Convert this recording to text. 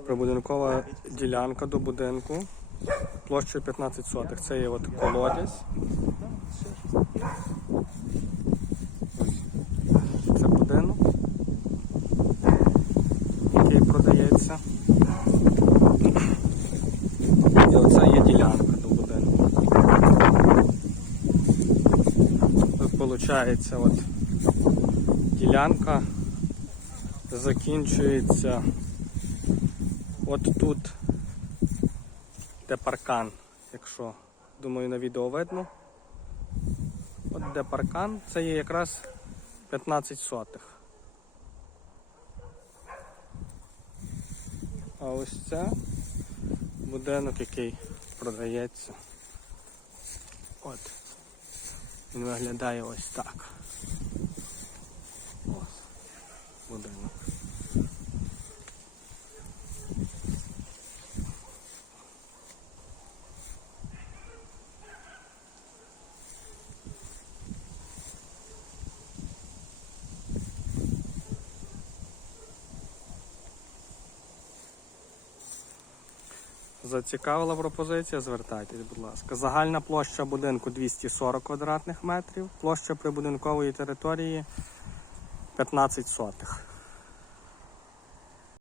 Прибудинкова ділянка до будинку. Площею 15 сотих. Це є от колодязь. Це будинок, який продається. І оце є ділянка до будинку. Тут виходить от ділянка закінчується от тут, де паркан, якщо думаю на відео видно. От де паркан, це є якраз 15 сотих. А ось це будинок, який продається. От. Він виглядає ось так. Ось будинок. Зацікавила пропозиція, звертайтесь, будь ласка. Загальна площа будинку 240 квадратних метрів, площа прибудинкової території 15 сотих.